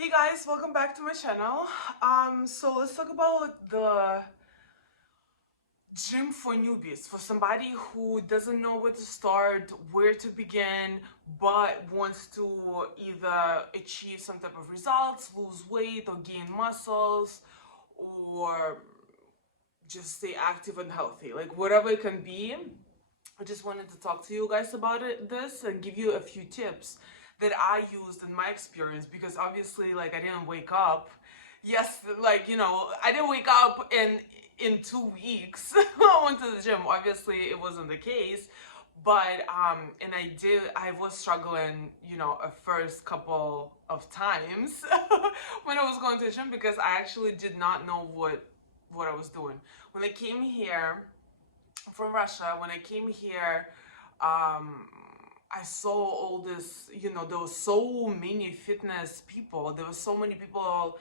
Hey guys, welcome back to my channel. So let's talk about the gym for newbies, for somebody who doesn't know where to start, where to begin, but wants to either achieve some type of results, lose weight or gain muscles, or just stay active and healthy, like whatever it can be. I just wanted to talk to you guys about this and give you a few tips that I used in my experience, because obviously, like, I didn't wake up. Yes, like, I didn't wake up and in 2 weeks I went to the gym. Obviously, it wasn't the case, but and I was struggling, a first couple of times when I was going to the gym, because I actually did not know what I was doing. When I came here from Russia, when I came here, I saw all this, there was so many fitness people. There were so many people,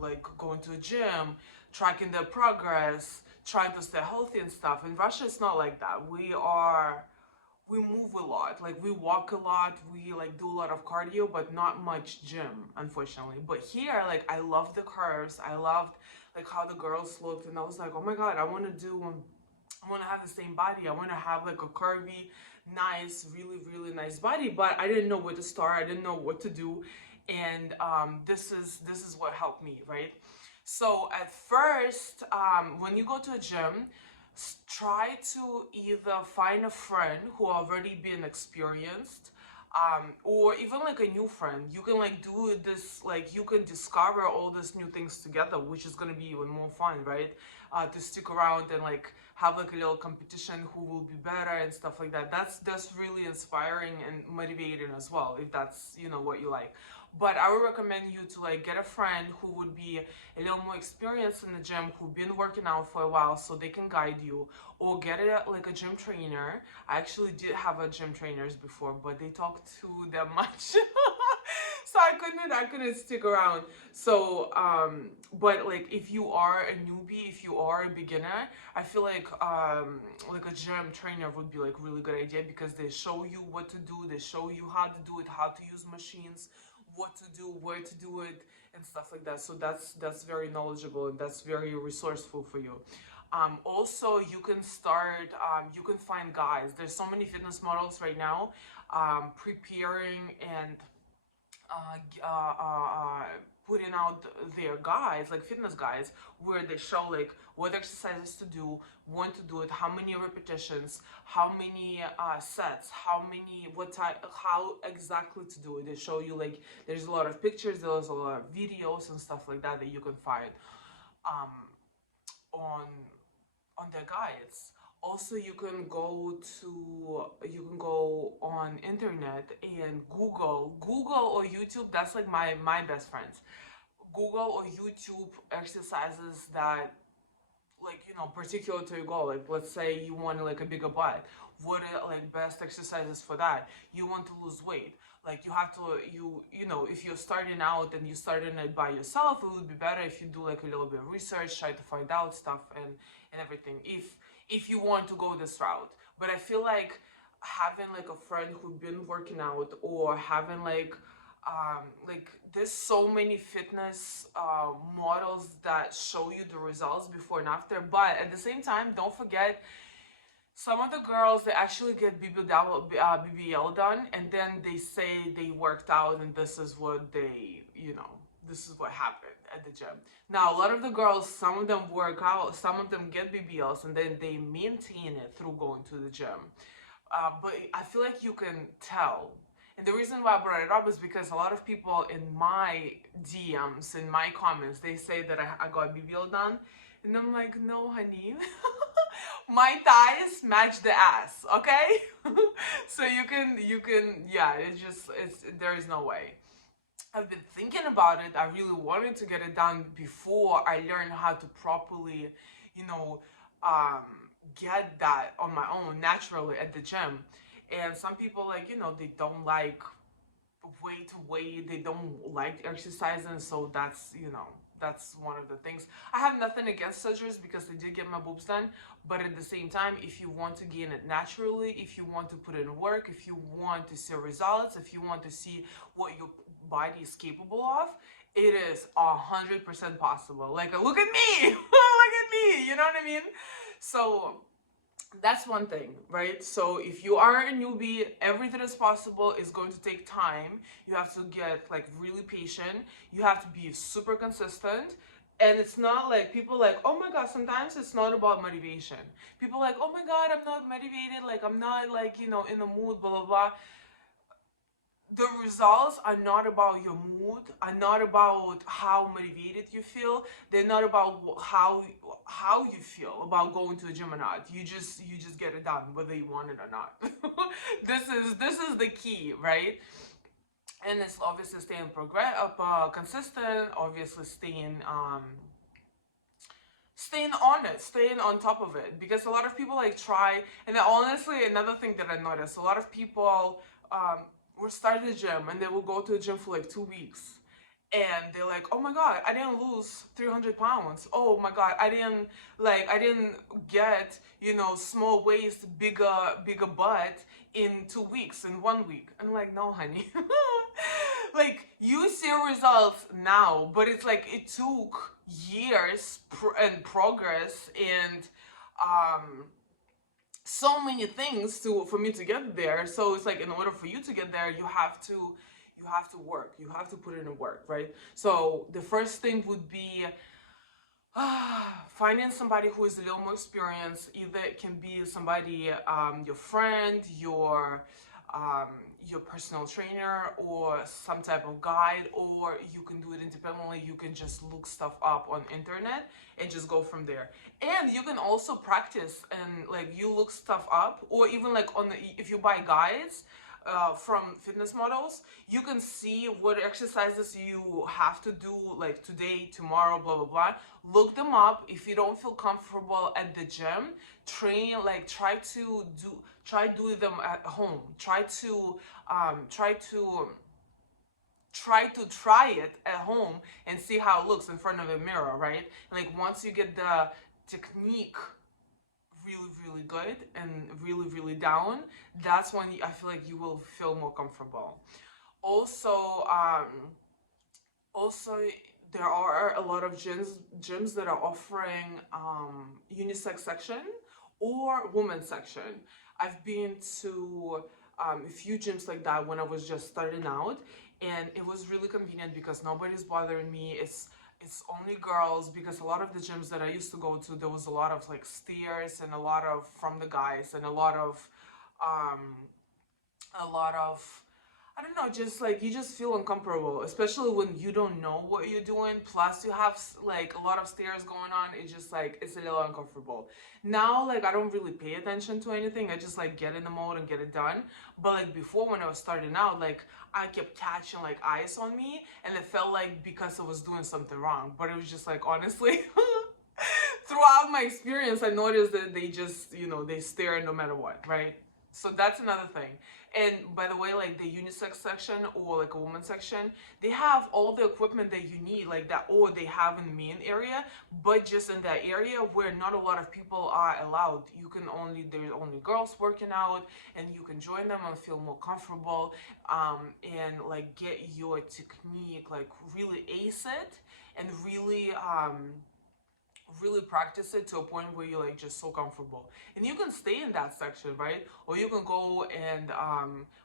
like going to a gym, tracking their progress, trying to stay healthy and stuff. In Russia, it's not like that. We move a lot, like we walk a lot, we like do a lot of cardio, but not much gym, unfortunately. But here, like, I love the curves, I loved like how the girls looked, and I was like, oh my god, I want to have the same body. I want to have like a curvy, nice, really, really nice body, but I didn't know where to start. I didn't know what to do, and this is what helped me, right? So at first, when you go to a gym, try to either find a friend who already been experienced, or even like a new friend. You can like do this, like you can discover all these new things together, which is gonna be even more fun, right? To stick around and like have like a little competition who will be better and stuff like that. That's really inspiring and motivating as well, if that's what you like. But I would recommend you to like get a friend who would be a little more experienced in the gym, who've been working out for a while, so they can guide you, or get like a gym trainer. I actually did have a gym trainers before, but they talked too damn much. So I couldn't stick around. So but like if you are a newbie, if you are a beginner, I feel like a gym trainer would be like really good idea, because they show you what to do, they show you how to do it, how to use machines, what to do, where to do it, and stuff like that. So that's very knowledgeable, and that's very resourceful for you. Also, you can start, you can find guys. There's so many fitness models right now, preparing and putting out their guides, like fitness guides, where they show like what exercises to do, when to do it, how many repetitions, how many sets, how many, what type, how exactly to do it. They show you, like, there's a lot of pictures, there's a lot of videos and stuff like that that you can find um, on their guides. Also, you can go on internet and Google or YouTube. That's like my best friends. Google or YouTube exercises that, like, particular to your goal. Like, let's say you want like a bigger butt. What are like best exercises for that? You want to lose weight. Like, you have to, if you're starting out and you're starting it by yourself, it would be better if you do like a little bit of research, try to find out stuff and everything, if you want to go this route. But I feel like having like a friend who's been working out, or having like there's so many fitness models that show you the results before and after. But at the same time, don't forget, some of the girls, they actually get BBL done, and then they say they worked out, and this is what this is what happened at the gym. Now, a lot of the girls, some of them work out, some of them get BBLs, and then they maintain it through going to the gym. But I feel like you can tell. And the reason why I brought it up is because a lot of people in my DMs, in my comments, they say that I got BBL done. And I'm like, no, honey. My thighs match the ass, okay? So yeah, there is no way. I've been thinking about it. I really wanted to get it done before I learned how to properly, you know, um, get that on my own naturally at the gym. And some people, like, they don't like weight, they don't like exercising, so that's one of the things. I have nothing against surgeries, because I did get my boobs done, but at the same time, if you want to gain it naturally, if you want to put in work, if you want to see results, if you want to see what your body is capable of, it is 100% possible. Like, look at me, look at me, you know what I mean? So that's one thing, right? So if you are a newbie, everything is possible. It's going to take time. You have to get like really patient. You have to be super consistent. And it's not like people like, oh my God, sometimes it's not about motivation. People like, oh my God, I'm not motivated. Like, I'm not like, you know, in the mood, blah, blah, blah. The results are not about your mood, are not about how motivated you feel. They're not about how you feel about going to the gym or not. You just get it done whether you want it or not. This is the key, right? And it's obviously staying consistent, obviously staying on it, staying on top of it, because a lot of people like try. And then honestly, another thing that I noticed, a lot of people will start the gym and they will go to the gym for like 2 weeks, and they're like, oh my God, I didn't lose 300 pounds. Oh my God, I didn't get, you know, small waist, bigger butt in 2 weeks, in 1 week. I'm like, no, honey. Like, you see results now, but it's like it took years and progress and so many things for me to get there. So it's like, in order for you to get there, you have to work, you have to put in the work, right? So the first thing would be finding somebody who is a little more experienced. Either it can be somebody, your friend, your personal trainer, or some type of guide, or you can do it independently. You can just look stuff up on internet and just go from there. And you can also practice, and like, you look stuff up, or even like if you buy guides from fitness models, you can see what exercises you have to do, like today, tomorrow, blah blah blah. Look them up. If you don't feel comfortable at the gym, try do them at home. Try to try it at home and see how it looks in front of a mirror, right? Like, once you get the technique really good and really down, that's when I feel like you will feel more comfortable. Also, also there are a lot of gyms that are offering unisex section or women's section. I've been to a few gyms like that when I was just starting out, and it was really convenient because nobody's bothering me. It's only girls, because a lot of the gyms that I used to go to, there was a lot of like stares, and a lot of from the guys, and a lot of I don't know, just like, you just feel uncomfortable, especially when you don't know what you're doing. Plus, you have like a lot of stairs going on. It's just like, it's a little uncomfortable. Now, like, I don't really pay attention to anything. I just like get in the mode and get it done. But like before, when I was starting out, like, I kept catching like eyes on me, and it felt like because I was doing something wrong. But it was just like, honestly, throughout my experience, I noticed that they just, you know, they stare no matter what, right? So that's another thing. And by the way, like the unisex section or like a women's section, they have all the equipment that you need, like that, or they have in the main area, but just in that area where not a lot of people are allowed. There's only girls working out, and you can join them and feel more comfortable, and like get your technique, like really ace it, and really practice it to a point where you're like just so comfortable. And you can stay in that section, right? Or you can go and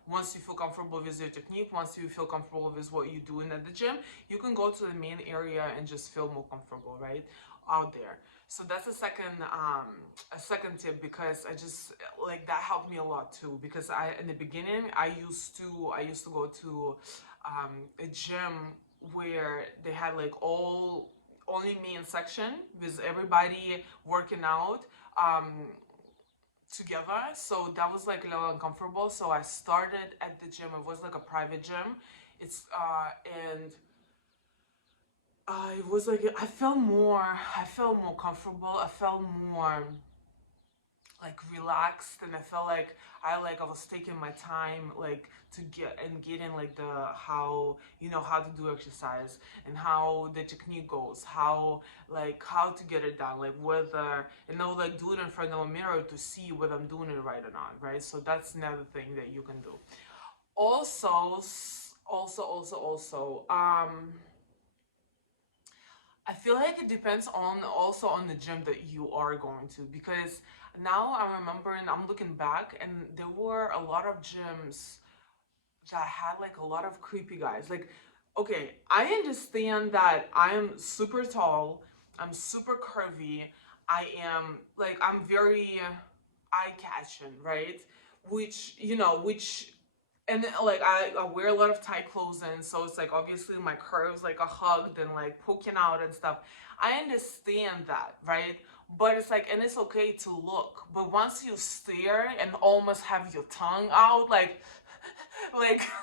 once you feel comfortable with your technique, once you feel comfortable with what you're doing at the gym, you can go to the main area and just feel more comfortable, right, out there. So that's a second tip, because I just like, that helped me a lot too, because in the beginning I used to go to a gym where they had like only main section with everybody working out together. So that was like a little uncomfortable. So I started at the gym. It was like a private gym. And it was like, I felt more comfortable. I felt more like relaxed, and I felt like I was taking my time, like, to get in like how to do exercise, and how the technique goes, how to get it done, like whether, like, do it in front of a mirror to see whether I'm doing it right or not, right? So that's another thing that you can do. Also, Also, I feel like it depends on also on the gym that you are going to, because now I'm remembering, I'm looking back, and there were a lot of gyms that had like a lot of creepy guys. Like, okay, I understand that I am super tall, I'm super curvy, I'm very eye catching, right? Which and like I wear a lot of tight clothes, and so it's like obviously my curves like are hugged and like poking out and stuff. I understand that, right? But it's like, and it's okay to look, but once you stare and almost have your tongue out, like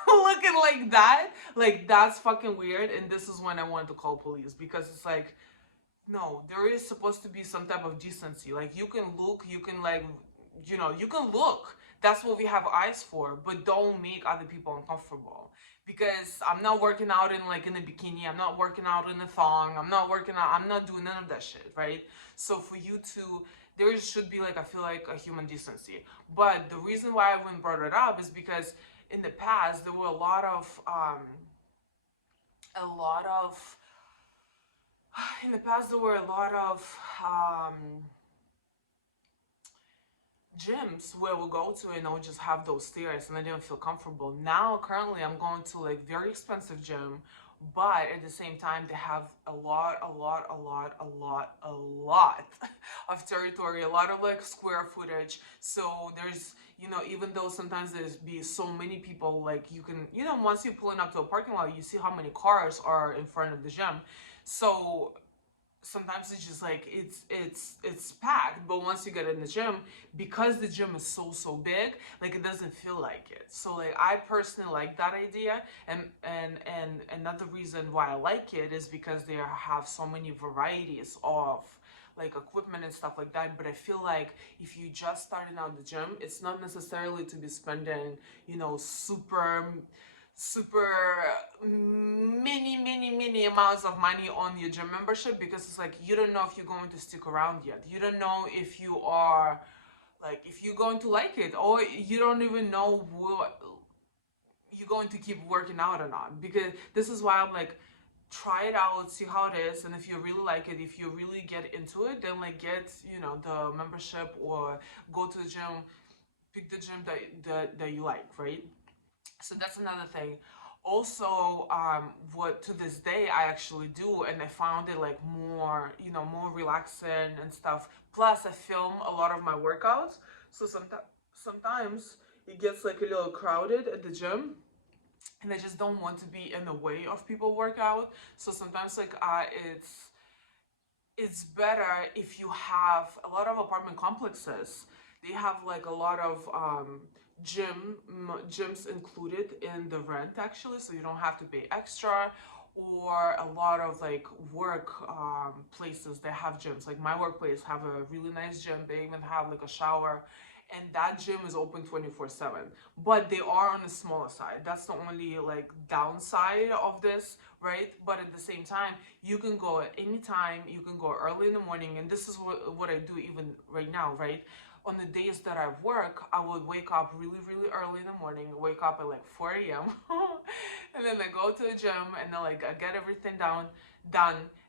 looking like that, like that's fucking weird. And this is when I wanted to call police, because it's like, no, there is supposed to be some type of decency. Like, you can look, you can like, you can look. That's what we have eyes for, but don't make other people uncomfortable. Because I'm not working out in like in a bikini, I'm not working out in a thong, I'm not doing none of that shit, right? So for you to, there should be like, I feel like a human decency. But the reason why I even brought it up is because in the past there were a lot of in the past there were a lot of gyms where we'll go to and I'll just have those stairs and I didn't feel comfortable. Now currently I'm going to like very expensive gym, but at the same time they have a lot of territory, a lot of like square footage. So there's, even though sometimes there's be so many people, like you can, once you're pulling up to a parking lot, you see how many cars are in front of the gym. So sometimes it's just like it's packed, but once you get in the gym, because the gym is so big, like it doesn't feel like it. So like I personally like that idea, and another reason why I like it is because they have so many varieties of like equipment and stuff like that. But I feel like if you just starting out the gym, it's not necessarily to be spending, super many amounts of money on your gym membership, because it's like you don't know if you're going to stick around yet. You don't know if you are like, if you're going to like it, or you don't even know what you're going to keep working out or not. Because this is why I'm like, try it out, see how it is, and if you really like it, if you really get into it, then like get, the membership, or go to the gym, pick the gym that you like, right? So that's another thing. Also, what to this day I actually do, and I found it like more, more relaxing and stuff. Plus, I film a lot of my workouts, so sometimes it gets like a little crowded at the gym, and I just don't want to be in the way of people work out. So sometimes like it's better if you have a lot of apartment complexes. They have like a lot of gyms included in the rent, actually, so you don't have to pay extra. Or a lot of like work places that have gyms. Like my workplace have a really nice gym. They even have like a shower, and that gym is open 24/7. But they are on the smaller side. That's the only like downside of this, right? But at the same time, you can go at any time. You can go early in the morning, and this is what I do even right now, right? On the days that I work, I would wake up really early in the morning, wake up at like 4 a.m. and then I go to the gym, and then like I get everything done,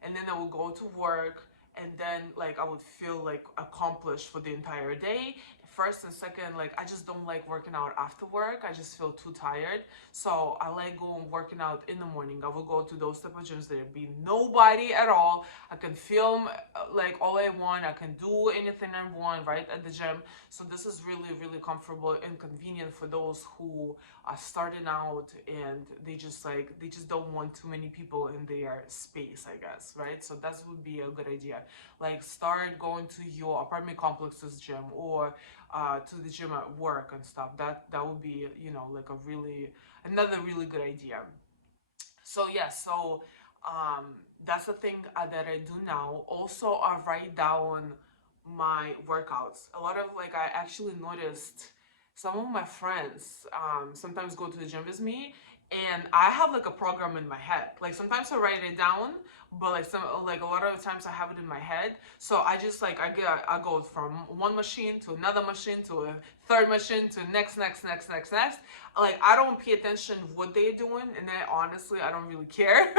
and then I will go to work, and then like I would feel like accomplished for the entire day. First and second, like I just don't like working out after work. I just feel too tired. So I like going working out in the morning. I will go to those type of gyms. There be nobody at all. I can film like all I want. I can do anything I want right at the gym. So this is really comfortable and convenient for those who are starting out, and they just don't want too many people in their space, I guess, right? So that would be a good idea. Like start going to your apartment complex's gym, or to the gym at work and stuff. That would be, like another really good idea. So yeah, that's the thing that I do now. Also, I write down my workouts. A lot of like, I actually noticed some of my friends sometimes go to the gym with me, and I have like a program in my head. Like sometimes I write it down, but like a lot of the times I have it in my head. So I just like I go from one machine to another machine to a third machine to next. Like I don't pay attention what they're doing, and then honestly I don't really care.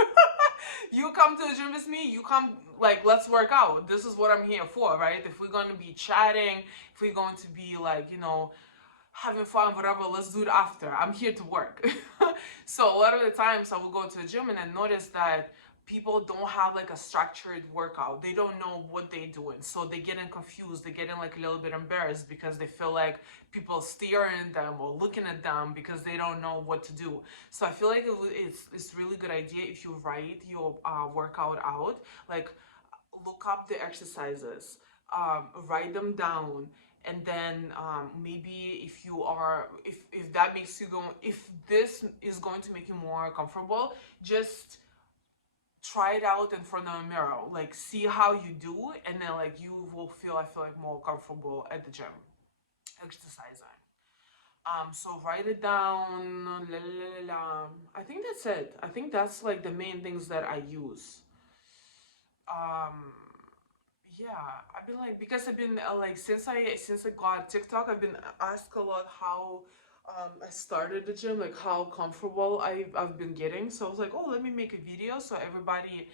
You come to the gym with me, you come, like, let's work out. This is what I'm here for, right? If we're going to be chatting, if we're going to be like, having fun, whatever, let's do it after. I'm here to work. So a lot of the times I will go to the gym and I notice that people don't have like a structured workout. They don't know what they're doing. So they getting confused. They're getting like a little bit embarrassed because they feel like people staring at them or looking at them because they don't know what to do. So I feel like it's really good idea if you write your workout out, like look up the exercises, write them down, and then maybe if that makes you go, if this is going to make you more comfortable, just try it out in front of a mirror, like see how you do, and then like you will feel, I feel like, more comfortable at the gym exercising. So write it down. La, la, la, la. I think that's it. I think that's like the main things that I use. um yeah, I've been like, because I've been like, since I got TikTok, I've been asked a lot how I started the gym, like how comfortable I've been getting. So I was like, oh, let me make a video so everybody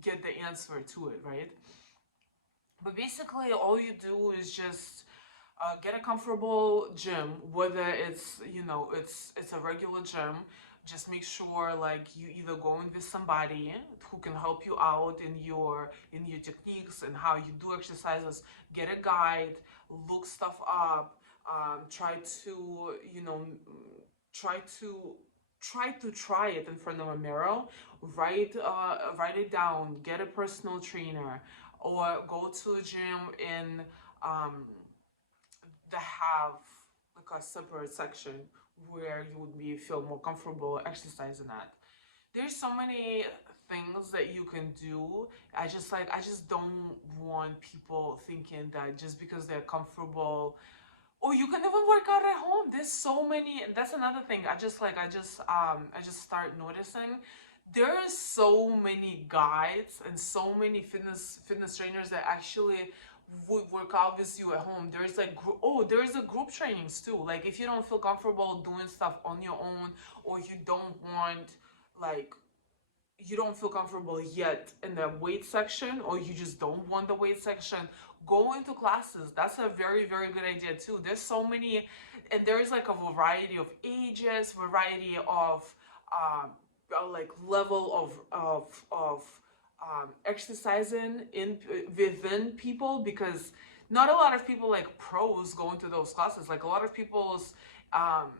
get the answer to it, right? But basically all you do is just get a comfortable gym, whether it's a regular gym. Just make sure like you either going with somebody who can help you out in your techniques and how you do exercises. Get a guide, look stuff up, try to try to try it in front of a mirror. Write it down, get a personal trainer, or go to a gym in um that have like a separate section where you would be feel more comfortable exercising at. There's so many things that you can do. I just don't want people thinking that just because they're comfortable, or you can even work out at home. There's so many, and that's another thing. I just start noticing there are so many guides and so many fitness trainers that actually would work out with you at home. There's like there's a group trainings too. Like if you don't feel comfortable doing stuff on your own, or you don't want, like, you don't feel comfortable yet in the weight section, or you just don't want the weight section, go into classes. That's a very, very good idea too. There's so many, and there's like a variety of ages, variety of like level of exercising in within people, because not a lot of people like pros go into those classes. Like um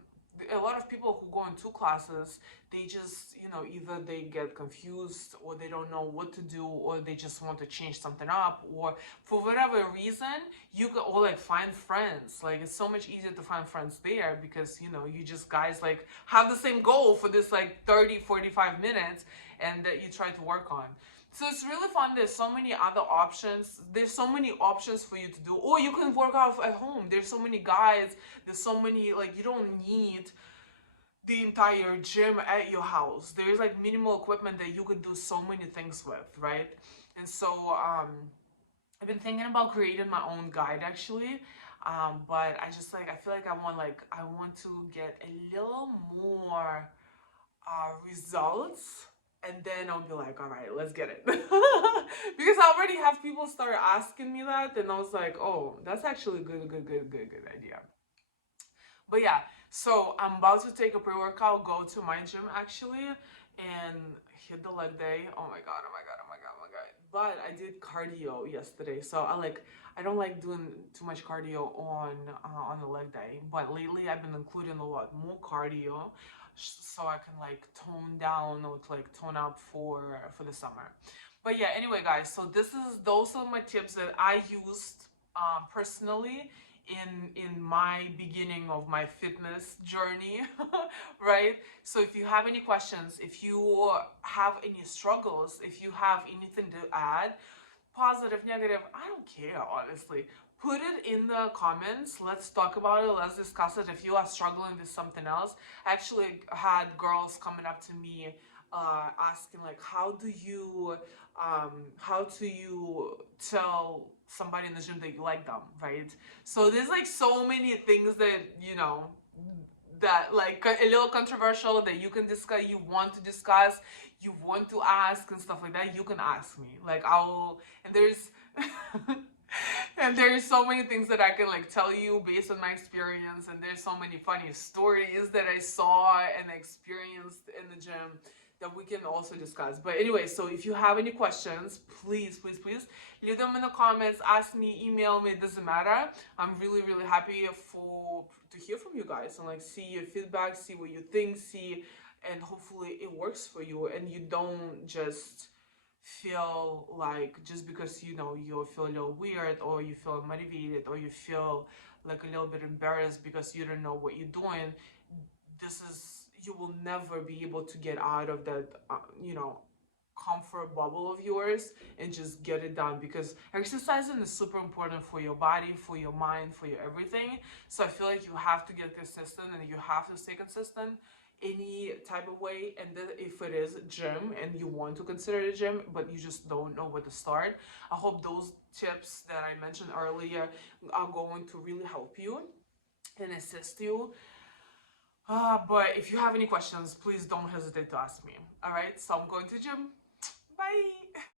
a lot of people who go into classes, they just, either they get confused, or they don't know what to do, or they just want to change something up, or for whatever reason, you can, or like find friends. Like it's so much easier to find friends there, because you just guys like have the same goal for this like 30-45 minutes, and that you try to work on. So it's really fun. There's so many other options. There's so many options for you to do. Or you can work out at home. There's so many guides. There's so many, like, you don't need the entire gym at your house. There's like minimal equipment that you can do so many things with, right? And so I've been thinking about creating my own guide actually. But I feel like I want to get a little more results, and then I'll be like, all right, let's get it. Because I already have people start asking me that, and I was like, oh, that's actually a good idea. But yeah, so I'm about to take a pre-workout, go to my gym actually, and hit the leg day. Oh my god, oh my god, oh my god, oh my god. But I did cardio yesterday, so I don't like doing too much cardio on the leg day. But lately I've been including a lot more cardio, so I can like tone down, or like tone up for the summer. But yeah, anyway guys, so those are my tips that I used personally in my beginning of my fitness journey. Right? So if you have any questions, if you have any struggles, if you have anything to add, positive, negative, I don't care, honestly. put it in the comments. Let's talk about it. Let's discuss it. If you are struggling with something else, I actually had girls coming up to me asking like, how do you tell somebody in the gym that you like them, right? So there's like so many things that, you know, that like a little controversial that you can discuss, you want to discuss, you want to ask and stuff like that. You can ask me, like I'll, and there's and there's so many things that I can like tell you based on my experience, and there's so many funny stories that I saw and experienced in the gym that we can also discuss. But anyway, so if you have any questions, please leave them in the comments, ask me, email me, it doesn't matter. I'm really happy to hear from you guys and like see your feedback, see what you think, see, and hopefully it works for you and you don't just feel like, just because you know you feel a little weird or you feel motivated or you feel like a little bit embarrassed because you don't know what you're doing, you will never be able to get out of that you know, comfort bubble of yours and just get it done, because exercising is super important for your body, for your mind, for your everything. So I feel like you have to get consistent and you have to stay consistent any type of way. And then if it is gym and you want to consider the gym but you just don't know where to start, I hope those tips that I mentioned earlier are going to really help you and assist you. But if you have any questions, please don't hesitate to ask me. All right, so I'm going to gym. Bye.